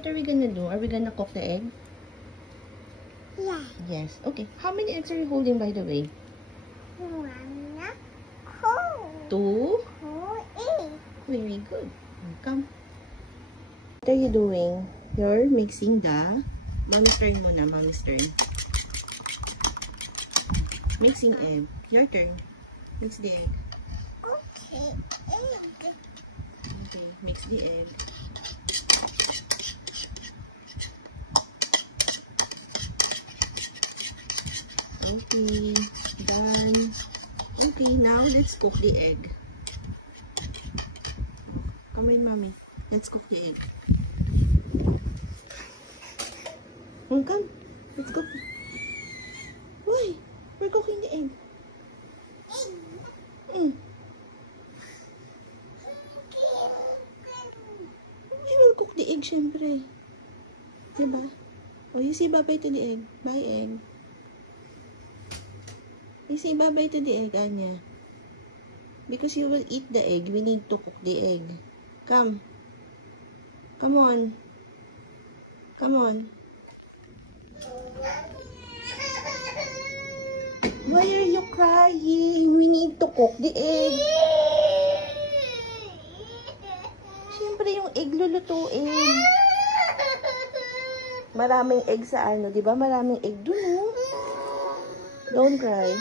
what are we gonna do? Are we gonna cook the egg? Yeah. Yes. Okay. How many eggs are you holding, by the way? 1, 2, 2. 3. Very good. Come. What are you doing? You're mixing the... Mommy's turn muna. Mommy's turn. Mixing egg. Your turn. Mix the egg. Okay. Okay. Mix the egg. Okay. Done. Okay. Now, let's cook the egg. Come with mommy. Let's cook the egg. Come. Let's cook. Why? We're cooking the egg. We will cook the egg, syempre. Diba? Oh, you say bye-bye to the egg. Bye, egg. You say bye-bye to the egg, Anya. Because you will eat the egg, we need to cook the egg. Come. Come on. Come on. Why are you crying? We need to cook the egg. Siyempre yung egg lulutuin. Maraming egg sa ano, di ba? Maraming egg dun, oh. Don't cry.